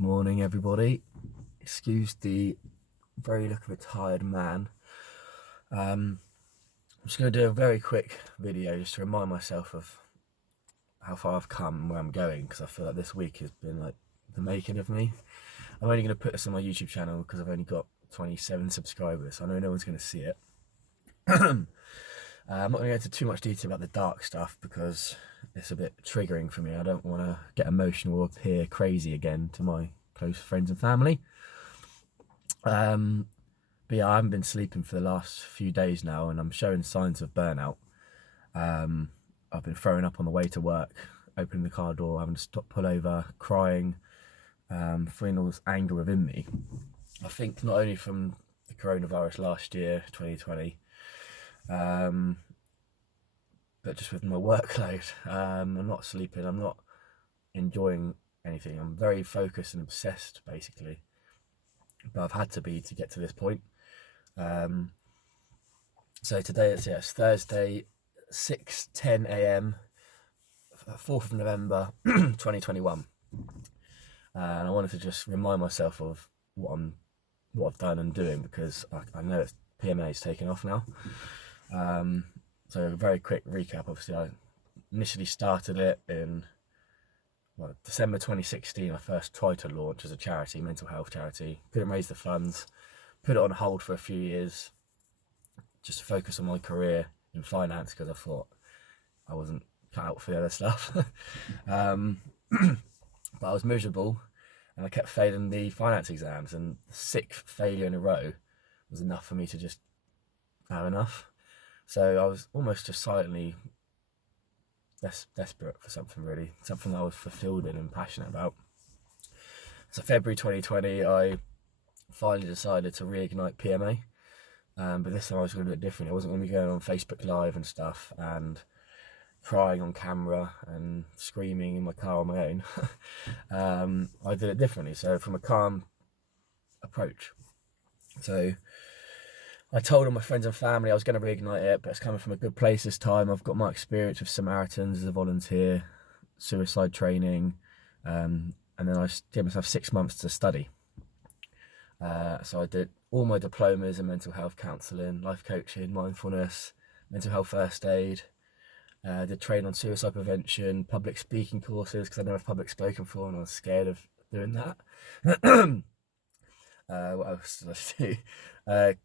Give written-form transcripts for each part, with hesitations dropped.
Morning, everybody. Excuse the very look of a tired man. I'm just going to do a very quick video just to remind myself of how far I've come and where I'm going, because I feel like this week has been like the making of me. I'm only going to put this on my YouTube channel because I've only got 27 subscribers, so I know no one's going to see it. I'm not going to go into too much detail about the dark stuff because it's a bit triggering for me. I don't want to get emotional or appear crazy again to my close friends and family. But yeah, I haven't been sleeping for the last few days now and I'm showing signs of burnout. I've been throwing up on the way to work, opening the car door, having to stop, pull over, crying, feeling all this anger within me. I think not only from the coronavirus last year, 2020, but just with my workload. I'm not sleeping, I'm not enjoying anything. I'm very focused and obsessed, basically. But I've had to be to get to this point. So today it's Thursday, 6:10 a.m, 4th of November, 2021. And I wanted to just remind myself of what I've done and doing, because I know it's PMAO is taking off now. So a very quick recap. Obviously, I initially started it in December 2016. I first tried to launch as a charity, mental health charity. Couldn't raise the funds, put it on hold for a few years, just to focus on my career in finance, because I thought I wasn't cut out for the other stuff. But I was miserable and I kept failing the finance exams, and the 6th failure in a row was enough for me to just have enough. So I was almost just silently desperate for something, really, something I was fulfilled in and passionate about. So February 2020, I finally decided to reignite PMA, but this time I was going to do it differently. I wasn't going to be going on Facebook Live and stuff and crying on camera and screaming in my car on my own. I did it differently, so from a calm approach. So I told all my friends and family I was going to reignite it, but it's coming from a good place this time. I've got my experience with Samaritans as a volunteer, suicide training, and then I gave myself 6 months to study. So I did all my diplomas in mental health counselling, life coaching, mindfulness, mental health first aid. Did train on suicide prevention, public speaking courses, because I'd never public spoken before and I was scared of doing that. What else did I do?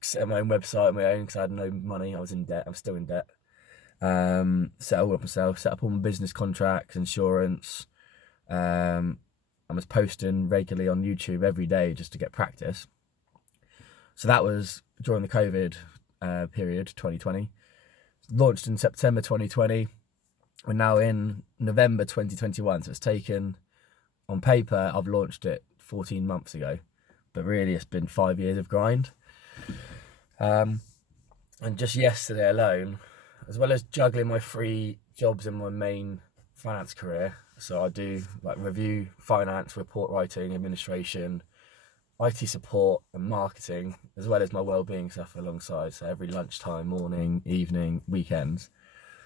Set up my own website on my own because I had no money. I was in debt. I'm still in debt. Set it all up myself. Set up all my business contracts, insurance. I was posting regularly on YouTube every day just to get practice. So that was during the COVID period, 2020. Launched in September 2020. We're now in November 2021. So it's taken, on paper, I've launched it 14 months ago. But really it's been 5 years of grind. And just yesterday alone, as well as juggling my 3 jobs in my main finance career, so I do like review, finance, report writing, administration, IT support and marketing, as well as my wellbeing stuff alongside. So every lunchtime, morning, evening, weekends.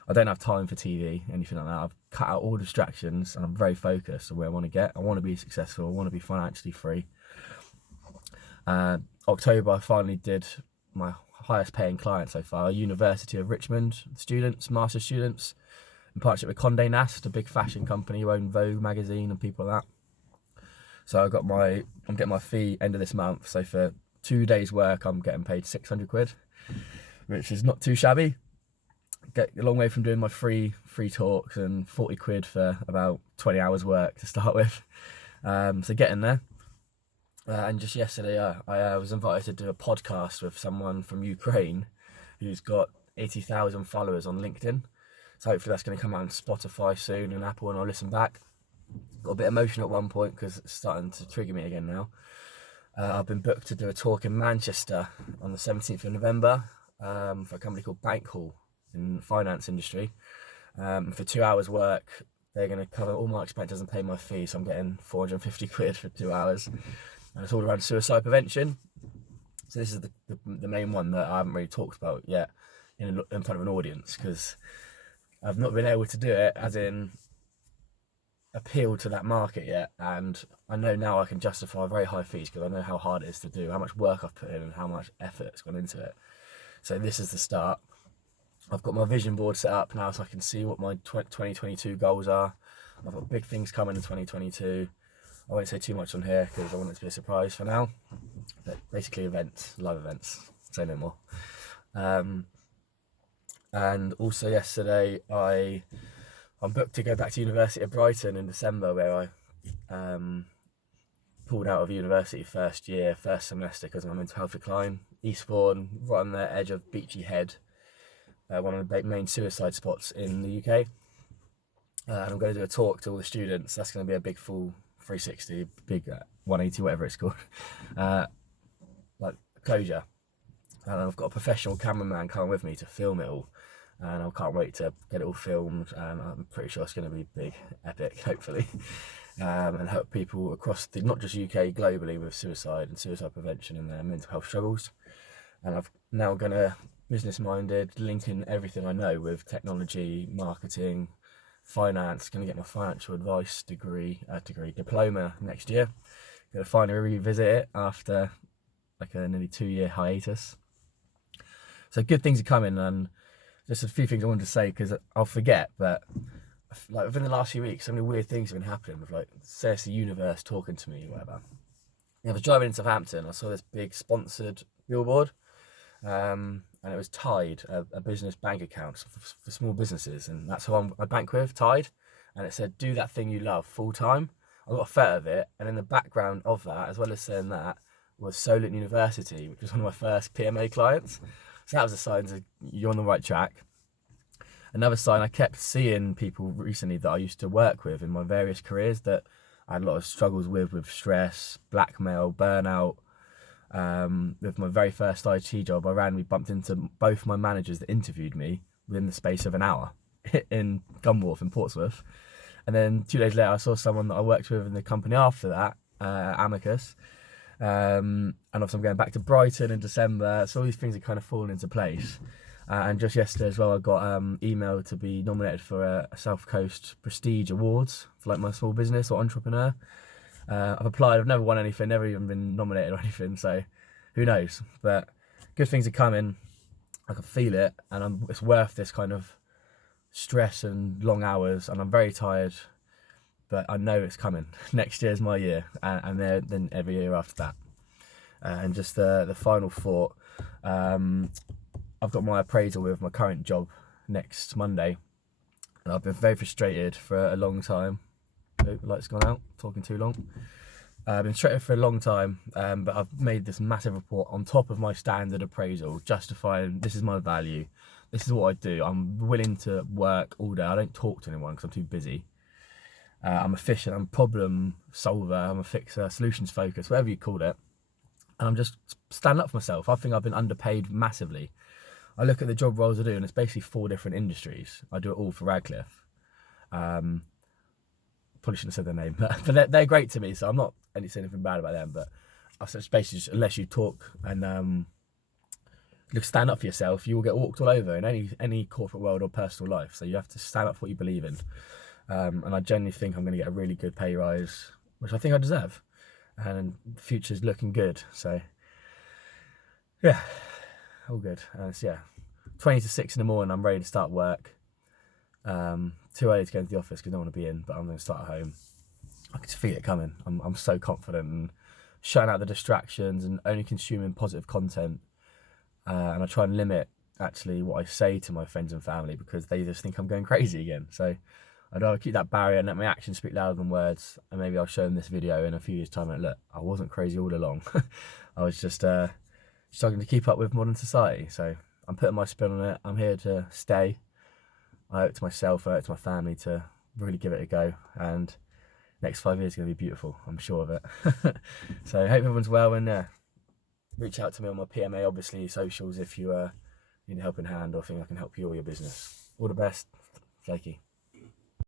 I don't have time for TV, anything like that. I've cut out all distractions and I'm very focused on where I want to get. I want to be successful. I want to be financially free. October, I finally did my highest paying client so far, University of Richmond students, master's students, in partnership with Condé Nast, a big fashion company who own Vogue magazine and people like that. So I'm getting my fee end of this month. So for 2 days work, I'm getting paid 600 quid, which is not too shabby. Get a long way from doing my free talks and 40 quid for about 20 hours work to start with. So getting there. And just yesterday, I was invited to do a podcast with someone from Ukraine who's got 80,000 followers on LinkedIn. So hopefully that's going to come out on Spotify soon and Apple, and I'll listen back. Got a bit emotional at one point because it's starting to trigger me again now. I've been booked to do a talk in Manchester on the 17th of November for a company called Bank Hall in the finance industry. For 2 hours work, they're going to cover all my expenses and pay my fee. So I'm getting 450 quid for 2 hours. And it's all around suicide prevention. So this is the main one that I haven't really talked about yet in front of an audience, because I've not been able to do it as in appeal to that market yet, and I know now I can justify very high fees because I know how hard it is to do, how much work I've put in and how much effort's gone into it. So this is the start. I've got my vision board set up now so I can see what my 2022 goals are. I've got big things coming in 2022. I won't say too much on here because I want it to be a surprise for now. But basically events, live events, say no more. And also yesterday I'm booked to go back to University of Brighton in December, where I pulled out of university first semester because of my mental health decline. Eastbourne, right on the edge of Beachy Head, one of the main suicide spots in the UK. And I'm going to do a talk to all the students. That's going to be a big full 360, big 180, whatever it's called, like closure. And I've got a professional cameraman coming with me to film it all. And I can't wait to get it all filmed. I'm pretty sure it's going to be big, epic, hopefully. And help people across not just UK, globally, with suicide and suicide prevention and their mental health struggles. And I've now going to business-minded, linking everything I know with technology, marketing, finance. Going to get my financial advice diploma next year. Going to finally revisit it after like a nearly 2-year hiatus. So good things are coming, and just a few things I wanted to say because I'll forget, but like within the last few weeks, so many weird things have been happening with, like, say it's the universe talking to me or whatever. I was driving in Southampton, I saw this big sponsored billboard, and it was Tide, a business bank account for small businesses, and that's who I bank with, Tide, and it said, do that thing you love full time. I got a photo of it, and in the background of that, as well as saying that, was Solent University, which was one of my first PMA clients. So that was a sign that you're on the right track. Another sign, I kept seeing people recently that I used to work with in my various careers that I had a lot of struggles with stress, blackmail, burnout. With my very first IT job, I randomly bumped into both my managers that interviewed me within the space of an hour in Gunwharf in Portsmouth. And then 2 days later, I saw someone that I worked with in the company after that, Amicus. And obviously I'm going back to Brighton in December. So all these things are kind of falling into place. And just yesterday as well, I got emailed to be nominated for a South Coast Prestige Awards for like my small business or entrepreneur. I've applied, I've never won anything, never even been nominated or anything, so who knows. But good things are coming, I can feel it, and it's worth this kind of stress and long hours, and I'm very tired, but I know it's coming. Next year's my year, and then every year after that. And just the final thought, I've got my appraisal with my current job next Monday, and I've been very frustrated for a long time. Oh, the light's gone out, talking too long. I've been frustrated for a long time, but I've made this massive report on top of my standard appraisal, justifying this is my value, this is what I do. I'm willing to work all day. I don't talk to anyone because I'm too busy. I'm efficient, I'm a problem solver, I'm a fixer, solutions focused, whatever you call it. And I'm just standing up for myself. I think I've been underpaid massively. I look at the job roles I do, and it's basically 4 different industries. I do it all for Radcliffe. Probably shouldn't have said their name, but they're great to me, so I'm not saying anything bad about them. But it's basically just, unless you talk and stand up for yourself, you will get walked all over in any corporate world or personal life. So you have to stand up for what you believe in. And I genuinely think I'm going to get a really good pay rise, which I think I deserve. And the future's looking good. So yeah, all good. And it's 20 to 6 in the morning. I'm ready to start work. Too early to go into the office because I don't want to be in, but I'm going to start at home. I can feel it coming. I'm so confident and shutting out the distractions and only consuming positive content. And I try and limit actually what I say to my friends and family because they just think I'm going crazy again. So I'd rather keep that barrier and let my actions speak louder than words. And maybe I'll show them this video in a few years' time and look, I wasn't crazy all along. I was just struggling to keep up with modern society. So I'm putting my spin on it. I'm here to stay. I owe it to myself, I owe it to my family to really give it a go, and next 5 years is going to be beautiful, I'm sure of it. So I hope everyone's well, and reach out to me on my PMA, obviously, socials if you need a helping hand or think I can help you or your business. All the best, Flakey.